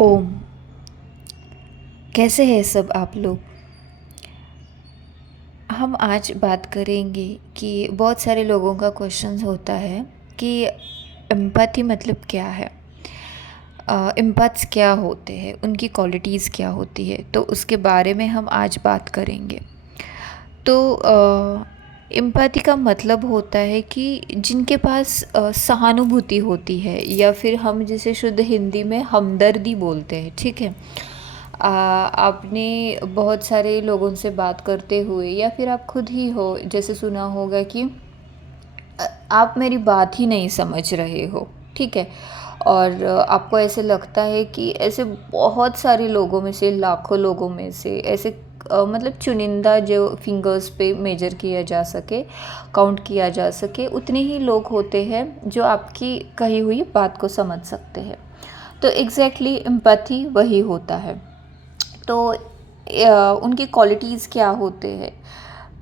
ओम। कैसे हैं सब आप लोग। हम आज बात करेंगे कि बहुत सारे लोगों का क्वेश्चन होता है कि एम्पैथी मतलब क्या है, एम्पैथ्स क्या होते हैं, उनकी क्वालिटीज़ क्या होती है। तो उसके बारे में हम आज बात करेंगे। तो एम्पैथी का मतलब होता है कि जिनके पास सहानुभूति होती है, या फिर हम जिसे शुद्ध हिंदी में हमदर्दी बोलते हैं। ठीक है। आपने बहुत सारे लोगों से बात करते हुए, या फिर आप खुद ही हो जैसे सुना होगा कि आप मेरी बात ही नहीं समझ रहे हो। ठीक है। और आपको ऐसे लगता है कि ऐसे बहुत सारे लोगों में से, लाखों लोगों में से ऐसे मतलब चुनिंदा जो फिंगर्स पे मेजर किया जा सके, काउंट किया जा सके, उतने ही लोग होते हैं जो आपकी कही हुई बात को समझ सकते हैं। तो एग्जैक्टली एम्पैथी वही होता है। तो उनकी क्वालिटीज़ क्या होते हैं,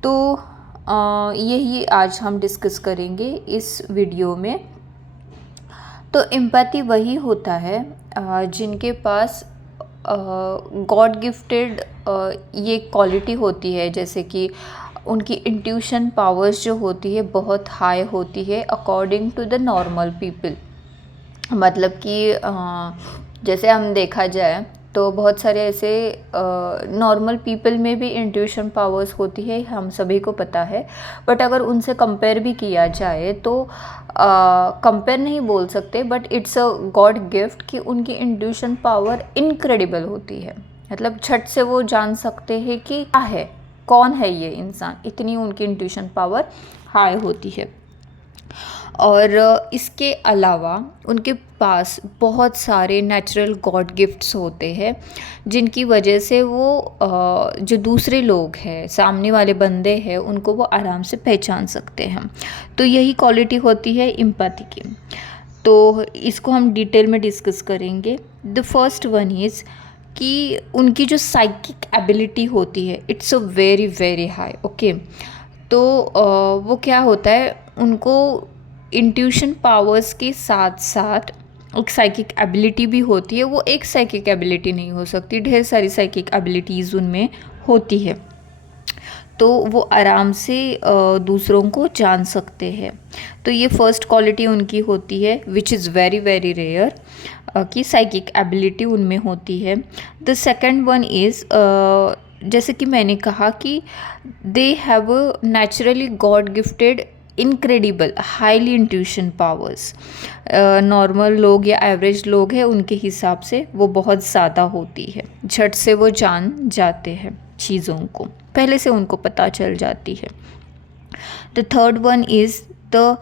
तो यही आज हम डिस्कस करेंगे इस वीडियो में। तो एम्पैथी वही होता है जिनके पास गॉड गिफ्टेड ये क्वालिटी होती है, जैसे कि उनकी इंट्यूशन पावर्स जो होती है बहुत हाई होती है according to the normal people. मतलब कि जैसे हम देखा जाए तो बहुत सारे ऐसे नॉर्मल पीपल में भी इंट्यूशन पावर्स होती है, हम सभी को पता है। बट अगर उनसे कंपेयर भी किया जाए तो कंपेयर नहीं बोल सकते, but it's a God gift कि उनकी इंट्यूशन पावर इनक्रेडिबल होती है। मतलब झट से वो जान सकते हैं कि क्या है, कौन है ये इंसान, इतनी उनकी इंट्यूशन पावर हाई होती है। और इसके अलावा उनके पास बहुत सारे नेचुरल गॉड गिफ्ट्स होते हैं, जिनकी वजह से वो जो दूसरे लोग हैं, सामने वाले बंदे हैं, उनको वो आराम से पहचान सकते हैं। तो यही क्वालिटी होती है एम्पैथी की। तो इसको हम डिटेल में डिस्कस करेंगे। द फर्स्ट वन इज़ कि उनकी जो साइकिक एबिलिटी होती है, it's a very very high. Okay. तो वो क्या होता है, उनको इंट्यूशन पावर्स के साथ साथ एक साइकिक एबिलिटी भी होती है। वो एक साइकिक एबिलिटी नहीं हो सकती, ढेर सारी साइकिक एबिलिटीज़ उनमें होती है। तो वो आराम से दूसरों को जान सकते हैं। तो ये फर्स्ट क्वालिटी उनकी होती है, which is very very rare कि साइकिक एबिलिटी उनमें होती है। द सेकेंड वन इज़ जैसे कि मैंने कहा कि they have naturally God gifted incredible highly intuition powers. Normal लोग या एवरेज लोग हैं उनके हिसाब से वो बहुत ज़्यादा होती है, झट से वो जान जाते हैं चीज़ों को, पहले से उनको पता चल जाती है। The third one is the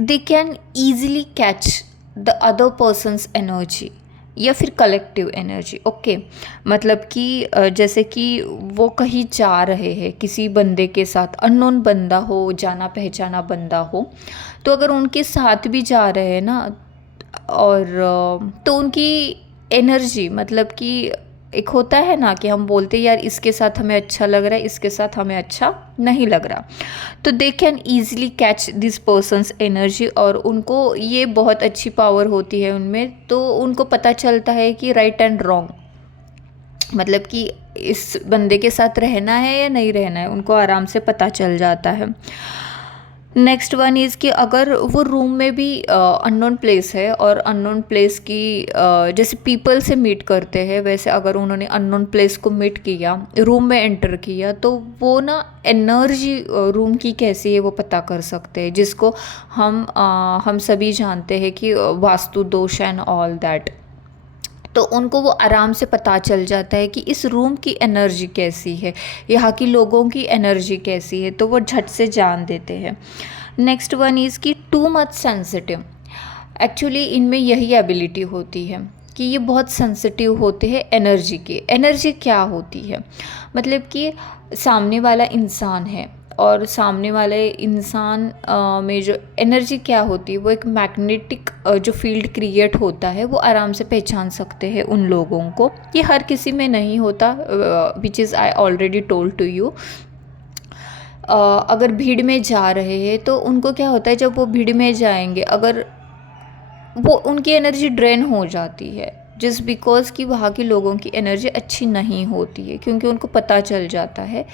they can easily catch the other persons energy या फिर कलेक्टिव एनर्जी। ओके। मतलब कि जैसे कि वो कहीं जा रहे हैं किसी बंदे के साथ, अननोन बंदा हो, जाना पहचाना बंदा हो, तो अगर उनके साथ भी जा रहे हैं ना, और तो उनकी एनर्जी, मतलब कि एक होता है ना कि हम बोलते हैं यार इसके साथ हमें अच्छा लग रहा है, इसके साथ हमें अच्छा नहीं लग रहा। तो they can easily catch this persons energy, और उनको ये बहुत अच्छी पावर होती है उनमें। तो उनको पता चलता है कि राइट एंड रॉन्ग, मतलब कि इस बंदे के साथ रहना है या नहीं रहना है, उनको आराम से पता चल जाता है। नेक्स्ट वन इज़ कि अगर वो रूम में भी अननोन प्लेस है, और अननोन प्लेस की जैसे पीपल से मीट करते हैं, वैसे अगर उन्होंने अननोन प्लेस को मीट किया, रूम में एंटर किया, तो वो ना एनर्जी रूम की कैसी है वो पता कर सकते हैं, जिसको हम सभी जानते हैं कि वास्तु दोष एंड ऑल दैट। तो उनको वो आराम से पता चल जाता है कि इस रूम की एनर्जी कैसी है, यहाँ की लोगों की एनर्जी कैसी है, तो वो झट से जान देते हैं। नेक्स्ट वन इज़ कि टू मच सेंसिटिव। एक्चुअली इनमें यही एबिलिटी होती है कि ये बहुत सेंसिटिव होते हैं एनर्जी के। एनर्जी क्या होती है, मतलब कि सामने वाला इंसान है, और सामने वाले इंसान में जो एनर्जी क्या होती है, वो एक मैग्नेटिक जो फील्ड क्रिएट होता है, वो आराम से पहचान सकते हैं उन लोगों को। ये हर किसी में नहीं होता, which is I already told to you. अगर भीड़ में जा रहे हैं तो उनको क्या होता है, जब वो भीड़ में जाएंगे, अगर वो उनकी एनर्जी ड्रेन हो जाती है, जस्ट बिकॉज़ कि वहाँ के लोगों की एनर्जी अच्छी नहीं होती है, क्योंकि उनको पता चल जाता है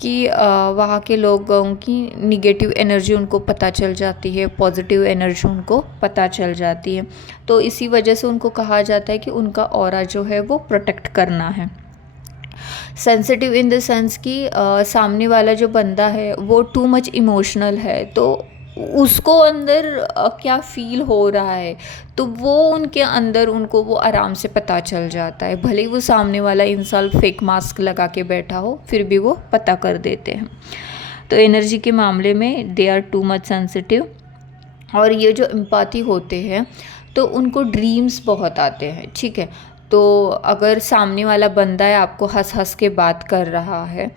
कि वहाँ के लोगों की निगेटिव एनर्जी उनको पता चल जाती है, पॉजिटिव एनर्जी उनको पता चल जाती है। तो इसी वजह से उनको कहा जाता है कि उनका ऑरा जो है वो प्रोटेक्ट करना है। सेंसिटिव इन द सेंस कि सामने वाला जो बंदा है वो टू मच इमोशनल है, तो उसको अंदर क्या फ़ील हो रहा है, तो वो उनके अंदर उनको वो आराम से पता चल जाता है। भले ही वो सामने वाला इंसान फेक मास्क लगा के बैठा हो, फिर भी वो पता कर देते हैं। तो एनर्जी के मामले में they are too much sensitive. और ये जो एम्पैथी होते हैं तो उनको ड्रीम्स बहुत आते हैं, ठीक है। तो अगर सामने वाला बंदा है आपको हंस हंस के बात कर रहा है,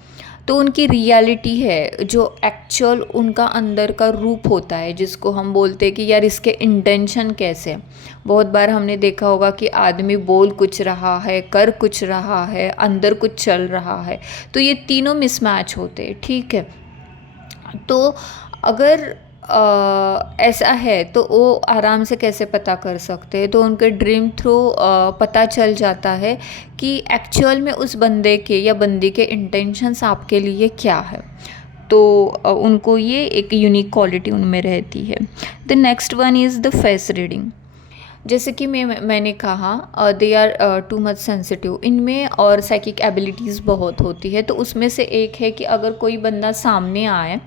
तो उनकी रियलिटी है जो एक्चुअल उनका अंदर का रूप होता है, जिसको हम बोलते हैं कि यार इसके इंटेंशन कैसे हैं। बहुत बार हमने देखा होगा कि आदमी बोल कुछ रहा है, कर कुछ रहा है, अंदर कुछ चल रहा है, तो ये तीनों मिसमैच होते हैं, ठीक है। तो अगर ऐसा है तो वो आराम से कैसे पता कर सकते हैं, तो उनके ड्रीम थ्रू पता चल जाता है कि एक्चुअल में उस बंदे के या बंदी के इंटेंशंस आपके लिए क्या है। तो उनको ये एक यूनिक क्वालिटी उनमें रहती है। The next one is the face reading. जैसे कि मैंने कहा they are too much sensitive, इनमें और साइकिक एबिलिटीज़ बहुत होती है। तो उसमें से एक है कि अगर कोई बंदा सामने आए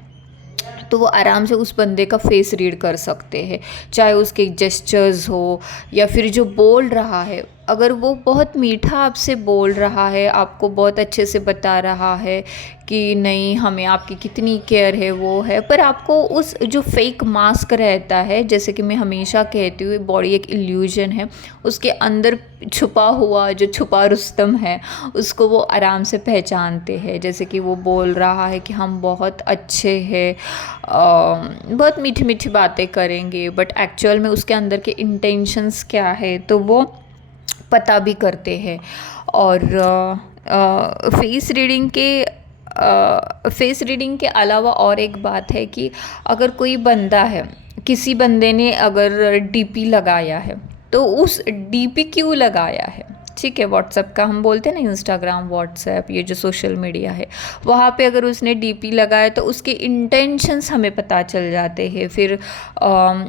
तो वो आराम से उस बंदे का फेस रीड कर सकते हैं, चाहे उसके जेस्चर्स हो या फिर जो बोल रहा है। अगर वो बहुत मीठा आपसे बोल रहा है, आपको बहुत अच्छे से बता रहा है कि नहीं हमें आपकी कितनी केयर है वो है, पर आपको उस जो फेक मास्क रहता है, जैसे कि मैं हमेशा कहती हूँ बॉडी एक इल्यूजन है, उसके अंदर छुपा हुआ जो छुपा रुस्तम है उसको वो आराम से पहचानते हैं। जैसे कि वो बोल रहा है कि हम बहुत अच्छे हैं, बहुत मीठी मीठी बातें करेंगे, बट एक्चुअल में उसके अंदर के इंटेंशंस क्या है तो वो पता भी करते हैं। और फेस रीडिंग के अलावा और एक बात है कि अगर कोई बंदा है, किसी बंदे ने अगर डीपी लगाया है, तो उस डीपी क्यों लगाया है, ठीक है। व्हाट्सएप का हम बोलते हैं ना, इंस्टाग्राम, व्हाट्सएप, ये जो सोशल मीडिया है, वहाँ पे अगर उसने डीपी लगाया तो उसके इंटेंशंस हमें पता चल जाते हैं। फिर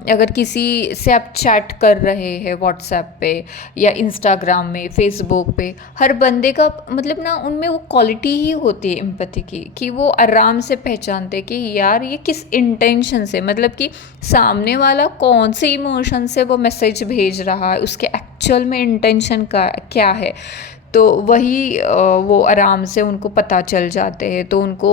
अगर किसी से आप चैट कर रहे हैं व्हाट्सएप पे या इंस्टाग्राम में, फेसबुक पे, हर बंदे का मतलब ना उनमें वो क्वालिटी ही होती है एम्पैथी की, कि वो आराम से पहचानते कि यार ये किस इंटेंशन से, मतलब कि सामने वाला कौन से इमोशन से वो मैसेज भेज रहा है, उसके एक्चुअल में इंटेंशन का क्या है। तो वही वो आराम से उनको पता चल जाते हैं। तो उनको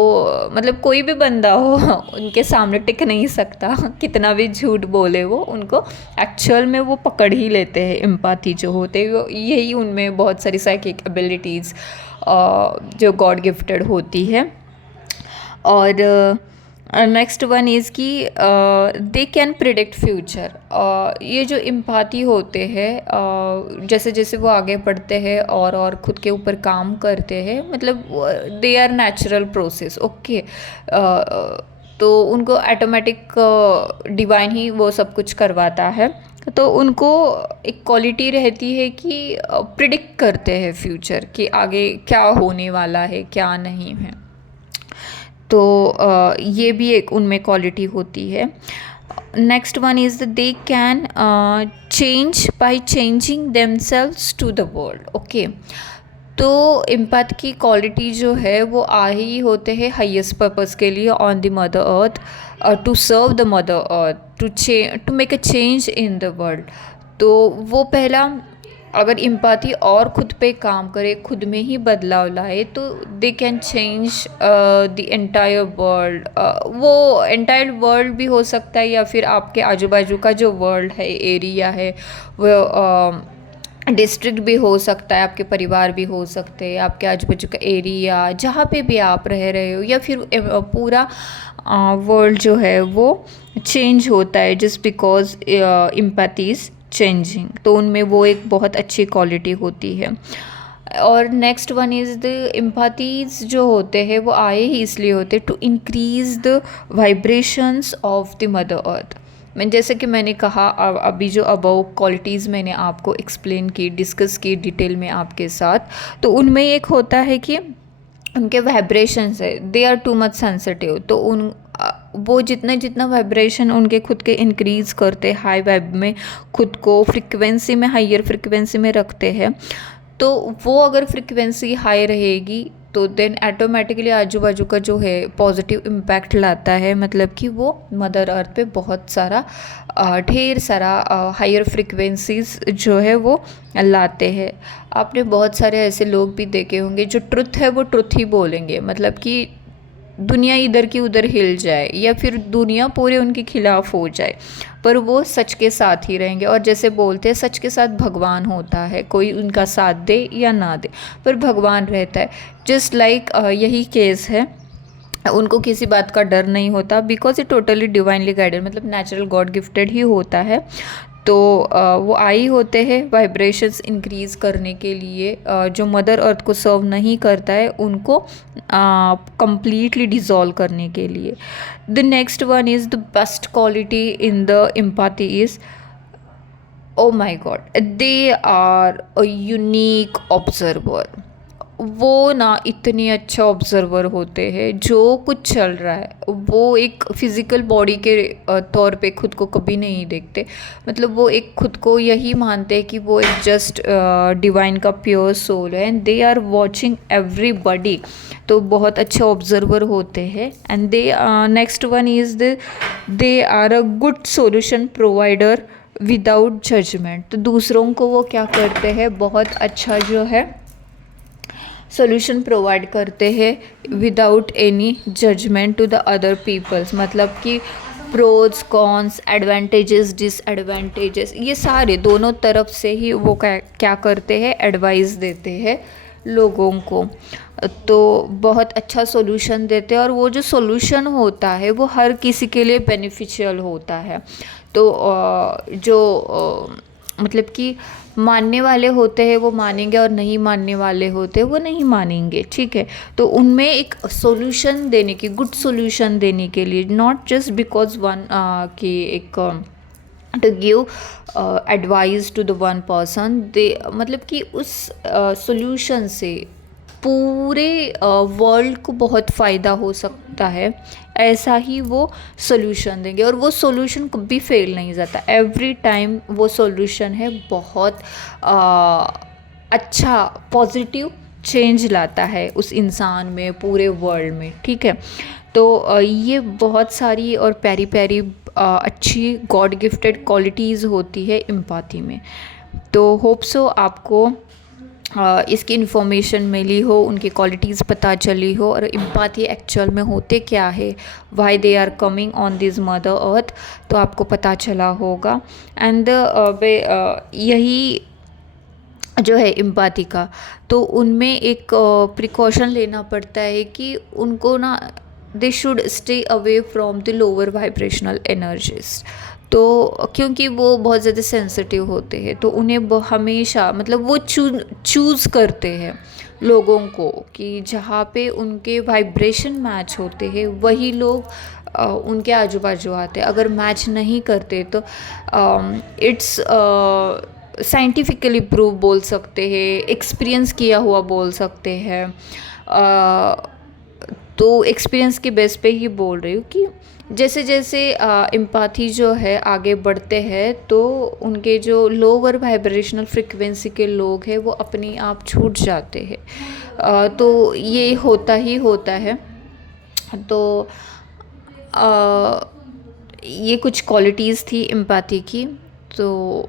मतलब कोई भी बंदा हो उनके सामने टिक नहीं सकता, कितना भी झूठ बोले वो, उनको एक्चुअल में वो पकड़ ही लेते हैं। एम्पैथी जो होते हैं यही उनमें बहुत सारी साइकिक एबिलिटीज़ जो गॉड गिफ्टेड होती है। और नेक्स्ट वन इज़ कि दे कैन प्रिडिक्ट फ्यूचर। ये जो एम्पैथी होते हैं जैसे जैसे वो आगे बढ़ते हैं और ख़ुद के ऊपर काम करते हैं, मतलब they are natural process, okay. तो उनको ऑटोमेटिक डिवाइन ही वो सब कुछ करवाता है। तो उनको एक क्वालिटी रहती है कि प्रिडिक्ट करते हैं फ्यूचर, कि आगे क्या होने वाला है क्या नहीं है। तो ये भी एक उनमें क्वालिटी होती है। Next one is they can change by changing themselves to the world, okay. तो एम्पैथ की क्वालिटी जो है वो आ ही होते हैं हाईएस्ट पर्पस के लिए on the mother earth, to serve the mother earth, to make a change in the world. तो वो पहला, अगर एम्पैथी और ख़ुद पे काम करे, खुद में ही बदलाव लाए, तो दे can change the entire world. वो एंटायर वर्ल्ड भी हो सकता है, या फिर आपके आजू बाजू का जो वर्ल्ड है, एरिया है, वो डिस्ट्रिक्ट भी हो सकता है, आपके परिवार भी हो सकते हैं, आपके आजू बाजू का एरिया जहाँ पे भी आप रह रहे हो, या फिर पूरा वर्ल्ड जो है वो चेंज होता है just because empathy is changing. तो उनमें वो एक बहुत अच्छी क्वालिटी होती है। और next one is the empathies जो होते हैं वो आए ही इसलिए होते to increase the vibrations of the mother earth. मैं जैसे कि मैंने कहा अभी जो अबव क्वालिटीज़ मैंने आपको एक्सप्लेन की, डिस्कस की डिटेल में आपके साथ, तो उनमें एक होता है कि उनके वाइब्रेशंस है, they are too much sensitive. तो वो जितना जितना वाइब्रेशन उनके खुद के इंक्रीज़ करते, हाई वाइब में खुद को फ्रिक्वेंसी में, हाइयर फ्रिक्वेंसी में रखते हैं, तो वो अगर फ्रिक्वेंसी हाई रहेगी तो देन ऑटोमेटिकली आजू बाजू का जो है पॉजिटिव इम्पैक्ट लाता है। मतलब कि वो मदर अर्थ पे बहुत सारा ढेर सारा हायर फ्रिक्वेंसीज जो है वो लाते हैं। आपने बहुत सारे ऐसे लोग भी देखे होंगे जो ट्रुथ है वो ट्रुथ ही बोलेंगे, मतलब कि दुनिया इधर की उधर हिल जाए या फिर दुनिया पूरे उनके खिलाफ हो जाए, पर वो सच के साथ ही रहेंगे। और जैसे बोलते हैं सच के साथ भगवान होता है, कोई उनका साथ दे या ना दे, पर भगवान रहता है। जस्ट लाइक यही केस है, उनको किसी बात का डर नहीं होता, बिकॉज ये टोटली डिवाइनली गाइडेड, मतलब नेचुरल गॉड गिफ्टेड ही होता है। तो वो आई होते हैं वाइब्रेशंस इंक्रीज़ करने के लिए। जो मदर अर्थ को सर्व नहीं करता है उनको कंप्लीटली डिज़ोल्व करने के लिए। The next one is the best quality in the empathy is, oh my god, they are a unique observer. वो ना इतने अच्छा ऑब्जर्वर होते हैं, जो कुछ चल रहा है वो एक फिज़िकल बॉडी के तौर पे खुद को कभी नहीं देखते। मतलब वो एक खुद को यही मानते हैं कि वो एक जस्ट डिवाइन का प्योर सोल है, and they are watching everybody. तो बहुत अच्छे ऑब्जर्वर होते हैं। And they next one is they are a good solution provider without judgement. तो दूसरों को वो क्या करते हैं, बहुत अच्छा जो है सोल्यूशन प्रोवाइड करते हैं without any judgement to the other peoples. मतलब कि प्रोज कॉन्स, एडवांटेजेस डिसएडवांटेजेस, ये सारे दोनों तरफ से ही वो क्या करते हैं, एडवाइस देते हैं लोगों को। तो बहुत अच्छा सॉल्यूशन देते हैं, और वो जो सॉल्यूशन होता है वो हर किसी के लिए बेनिफिशियल होता है। तो मतलब कि मानने वाले होते हैं वो मानेंगे, और नहीं मानने वाले होते हैं वो नहीं मानेंगे, ठीक है। तो उनमें एक सॉल्यूशन देने की, गुड सॉल्यूशन देने के लिए, नॉट जस्ट बिकॉज वन कि एक to give advice to the one person, दे मतलब कि उस सॉल्यूशन से पूरे वर्ल्ड को बहुत फ़ायदा हो सकता है, ऐसा ही वो सॉल्यूशन देंगे। और वो सॉल्यूशन कभी फेल नहीं जाता, एवरी टाइम वो सॉल्यूशन है बहुत अच्छा पॉजिटिव चेंज लाता है उस इंसान में, पूरे वर्ल्ड में, ठीक है। तो ये बहुत सारी और प्यारी प्यारी अच्छी गॉड गिफ्टेड क्वालिटीज़ होती है एम्पैथी में। तो होप सो आपको इसकी इन्फॉर्मेशन मिली हो, उनकी क्वालिटीज़ पता चली हो, और एम्पैथी एक्चुअल में होते क्या है, why they are coming on this mother earth, तो आपको पता चला होगा। एंड यही जो है एम्पैथी का, तो उनमें एक प्रिकॉशन लेना पड़ता है कि उनको ना, they should stay away from the lower vibrational energies. तो क्योंकि वो बहुत ज़्यादा सेंसिटिव होते हैं, तो उन्हें हमेशा, मतलब वो चूज़ करते हैं लोगों को कि जहाँ पे उनके वाइब्रेशन मैच होते हैं वही लोग उनके आजू बाजू आते हैं। अगर मैच नहीं करते तो इट्स साइंटिफिकली प्रूव बोल सकते हैं, एक्सपीरियंस किया हुआ बोल सकते हैं। तो एक्सपीरियंस के बेस पे ही बोल रही हूँ कि जैसे जैसे एम्पैथी जो है आगे बढ़ते हैं, तो उनके जो लोअर वाइब्रेशनल फ्रिक्वेंसी के लोग हैं वो अपने आप छूट जाते हैं। तो ये होता ही होता है। तो ये कुछ क्वालिटीज़ थी एम्पैथी की। तो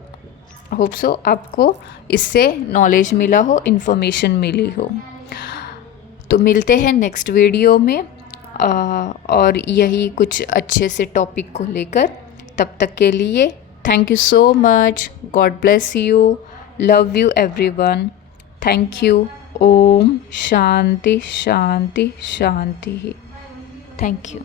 होप सो आपको इससे नॉलेज मिला हो, इन्फॉर्मेशन मिली हो। तो मिलते हैं नेक्स्ट वीडियो में और यही कुछ अच्छे से टॉपिक को लेकर। तब तक के लिए thank you so much, god bless you, love you everyone, thank you. ओम शांति शांति शांति। Thank you.